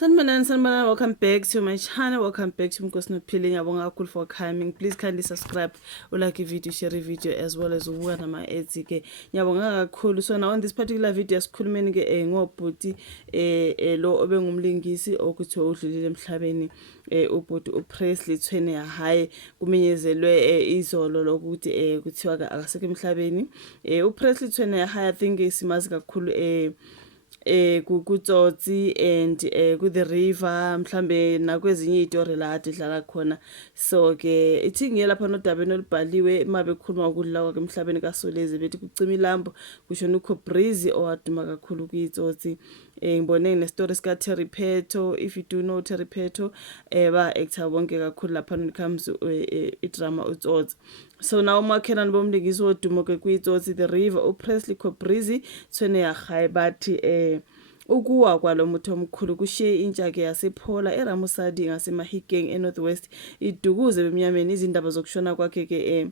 Sanibonani, welcome back to my channel. Welcome back to Mkosi Nophile. Ngiyabonga kakhulu for coming. Please kindly subscribe, like video, share video as well as ubuka nama ads ke. Ngiyabonga kakhulu. So now on this particular video sikhulumeni ke ngobhuti lo obengumlingisi okuthiwa udlulile emhlabeni ubhuti uPresley Tshweneyas High kumenyezelwe izolo lokuthi kuthiwa akasekho emhlabeni. uPresley Tshweneyas High I think simazi kakhulu kuTsotsi and ku-The River mhlambe nakwezinye izitori la adlala khona. So ke ithi ngiye lapha nodabeni olubhaliwe mabe khuluma ukudla kwakhe emhlabeni kaSolezi bethi kucima ilambo kushona uKhobrizi owaduma kakhulu kuyiTsotsi. Ngibone nestory sika Terry Pheto. If you do know Terry Pheto ba actor bonke kakhulu lapha when it comes to idrama uTsotsi. So now umakhelwane bomlingisi wodumo ke kuyiTsotsi The River uPresley Khobrizi Tshweneyas High bathi ukuwa kwalo muthi omkhulu kushiye intsha ke yasephola eRamusadi ngaseMahikeng eNorthwest idukuze bemnyameni izindaba zokushona kwakhe ke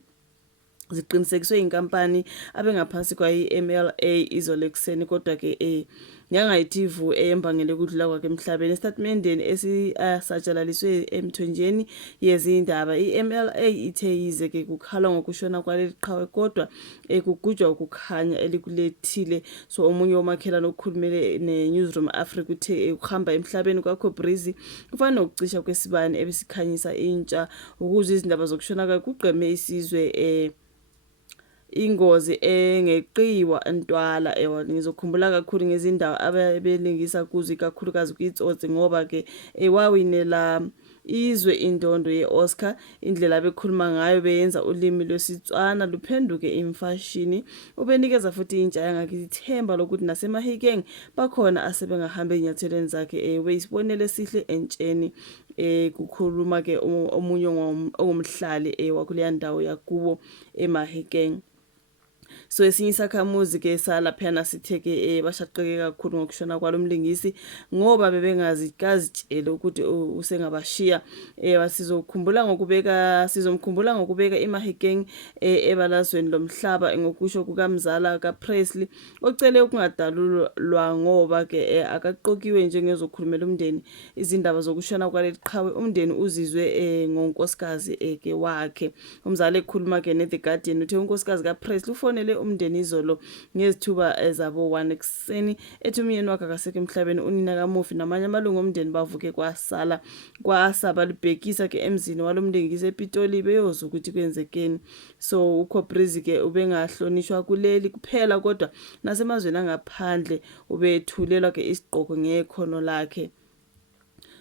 ziqinisekiswe inkampani abengaphansi kwayi-MLA izolo ekuseni kodwa ke yangayithivu embangele ukudlula kwakhe emhlabeni. Estatementeni esisatshalaliswe emthonjeni yezindaba i-MLA ithe yize ke kukhala ngokushona kwaleli qhawe kodwa kugujwa ukukhanya elikulethile. So omunye womakhelwane okhulumele ne-Newsroom Africa uthe ukuhamba emhlabeni kwaKhobrizi kufana nokucisha kwesibani ebesikhanyisa intsha ukuze izindaba zokushona kwakhe kugqeme isizwe ingozi engeqiwa Ntwala. Ngizokhumbula kakhulu ngezindawo abelingisa kuzo ikakhulukazi kuyiTsotsi ngoba ke wawinela izwe indondo ye-Oscar. Indlela abekhuluma ngayo beyenza ulimi lwesiTswana luphenduke imfashini. Ubenikeza futhi intsha yangakithemba lokuthi naseMahikeng bakhona asebengahamba ezinyathelweni zakhe. Weyisibonele esihle entsheni kukhuluma ke omunye ongumhlali wakuleya ndawo yakubo eMahikeng. So esinye isakhamuzi ke salaphana sithe ke bashaqeke kakhulu ngokushona kwalomlingisi ngoba bebengazitshela ukuthi usengabashiya. Sizomkhumbula ngokubeka iMahikeng ebalazweni lomhlaba ngokusho kukamzala kaPresley ocele ukungadalulwa ngoba ke akaqokiwe njengezokhulumela umndeni izindaba zokushona kwaleli qhawe. Umndeni uzizwe ngonkosikazi ke wakhe. Umzali ekhuluma ke neThe Guardian uthe unkosikazi kaPresley ufonele umndeni izolo ngezithuba zabo 1 ekseni ethi umyeni wakhe akasekho emhlabeni. Unina kaMufi namanye amalungu omndeni bavuke kwasaba libhekisa ke emzini walomlingisi ePitoli beyoza ukuthi kwenzekeni. So uKhobrizi ke ubengahlonishwa kuleli kuphela kodwa nasemazweni angaphandle ubethulelwa ke isiqhoko ngekhono lakhe.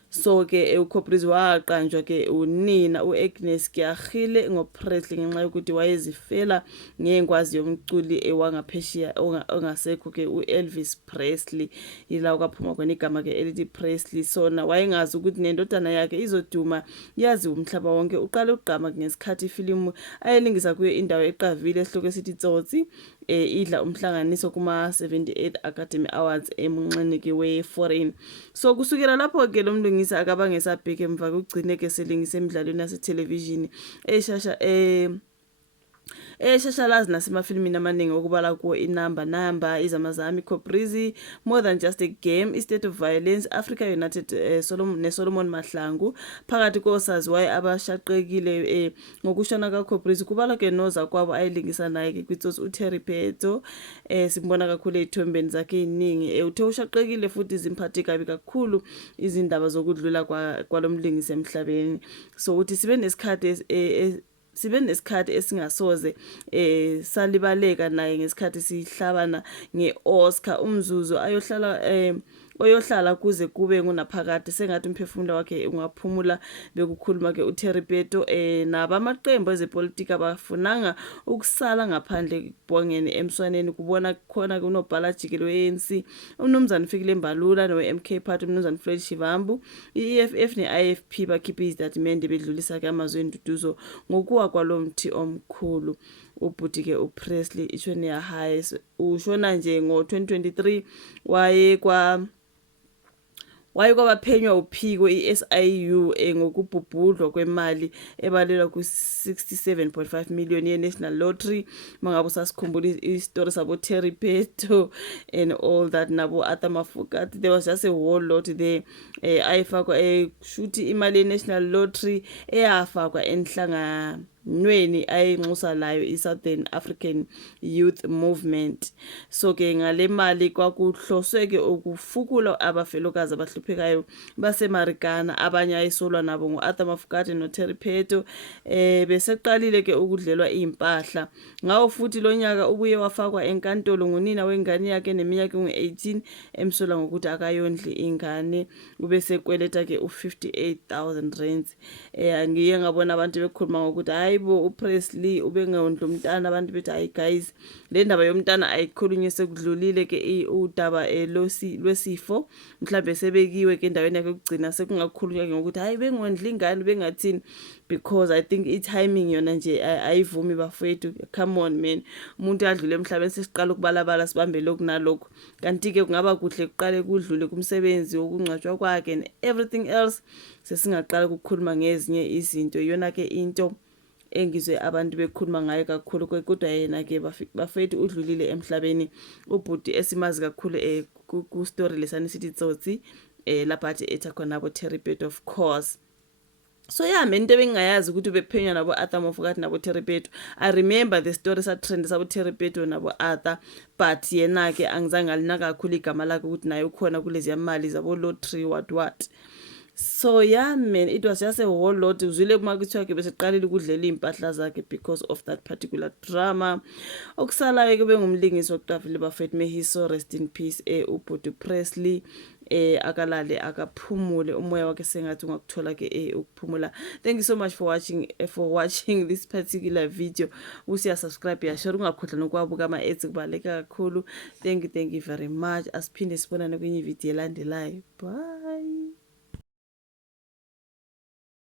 So ke uKhobrizi waqanjwa ke unina uAgnes Gyagile ngoPresley ngenxa yokuthi wayezifela ngengwazi yomculi wangaphesheya ongasekho ke uElvis Presley. Yila kwaphuma khona igama ke elithi Presley. Sona wayengazi ukuthi nendodana yakhe izoduma yazi umhlaba wonke. Uqale ugqama ngesikhathi ifilimu ayelingisa kuyo indawo eqavile esihloko esithi Tsotsi idla umhlanganiso kuma 78 Academy Awards emunxeni ke we-foreign. So kusukela lapho ke lomlingisi akabangesabheke emva kugcine ke selingisa emidlalweni yasethelevishini eshashalazi nasemafilmini amaningi okubala kuwo inamba Izamazami, Khobrizi, More Than Just a Game, State of Violence, Africa United, Solomon Mahlangu. Phakathi kosaziwayo abashaqekile ngokushona kaKhobrizi kubala ke noza kwabo ayilingisa naye ke kuTsotsi uTerry Pheto. Simbona kakhulu ezithombeni zakhe eziningi. Uthe ushaqekile futhi zimphathi kabi kakhulu izindaba zokudlula kwalomlingisi emhlabeni. So uthi sibe nesikhathi esingasoze salibaleka naye ngesikhathi sihlabana ngeOscar. Umzuzu oyohlala kuze kube ngunaphakade sengathi umphefumulo wakhe ungaphumula bekukhuluma ke uTerry Pheto. Nabamaqembu ezepolitiki abafunanga ukusala ngaphandle kubongene emswaneni kubona khona kunobhala jikele we-ANC uMnumzane Fikile Mbalula noMK Party uMnumzane Floyd Shivambu. I-EFF ne-IFP bakhipha izitatimende bedlulisa ke amazwi enduduzo ngokuwa kwalomthi omkhulu ubhuti ke uPresley Tshweneyas High. Ushona nje ngo-2023 wayekwabaphenya uphiko i-SIU ngokubhubhudlwa kwemali ebalelwa ku-67.5 million ye-National Lottery. Mangabe usasikhumbula i-story sabo Terry Peto and all that, nabo Arthur Mafokate, there was just a whole lot there. Ayifakwa shuthi imali ye-National Lottery eyafakwa enhlanganweni ayinxusa layo i-Southern African Youth Movement. So ke ngale mali kwakuhloswe ke ukufukula abafelokazi abahluphekayo baseMarikana, abanye ayisolwa nabo ngo-Arthur Mafokate no-Terry Peto. Beseqalile ke ukudlelwa impahla. Ngawo futhi lo nyaka ubuye wafakwa enkantolo ngunina wengane yakhe neminyaka engu-18 emsola ngokuthi akayondli ingane, ubese kweleta ke u-58,000 rands. Ngiye ngabona abantu bekhuluma ngokuthi hayibo uPresley ubengondla umntana, abantu bethi hayi guys, le ndaba yomntana ayikhulunywe sekudlulile ke udaba lwesifo, mhlawumbe sebekiwe ke endaweni yakhe yokugcina, sekungakhulunywa ngokuthi hayi bengondla ingane bengathini, because I think i-timing yona nje ayivumi bafethu. Come on man, umuntu adlule emhlabeni sesiqala ukubalabala sibambe lokhu nalokhu, kanti ke kungaba kuhle kuqale kudlule kumsebenzi wokungcwatshwa kwakhe and everything else, sesingaqala ukukhuluma ngezinye izinto. Iyona ke into engizwe abantu bekhuluma ngayo kakhulu, kodwa yena ke bafethu udlulile emhlabeni, ubhuti esimazi kakhulu ku story lesani sithi Tsotsi lapha athi etha khona abo Terry Peto of course. So yeah, into bengingayazi ukuthi bephenywa nabo Arthur Mafokate nabo Terry Peto. I remember the story sa trend sabo Terry Peto nabo Arthur, but yena ke angizange alinaka kakhulu igama lakhe ukuthi naye ukhona kulezi mali zabo lottery what. So yeah man, it was just a whole lot. Uzwile kuma kuthiwa ke beseqalile ukudlela impahla zakhe because of that particular drama. Okusalayo ke bengumlingisi wokuTafile Bafethu, may he so rest in peace, ubhuti Presley. Akalale akaphumule, umoya wakhe sengathi ungakuthola ke ukuphumula. Thank you so much for watching this particular video. Usiya subscribe ya share, ungakhohlwa nokwabuka ama-ads kubaleka kakhulu. Thank you very much. Asiphinde sibonane kwenye video elandelayo. Bye.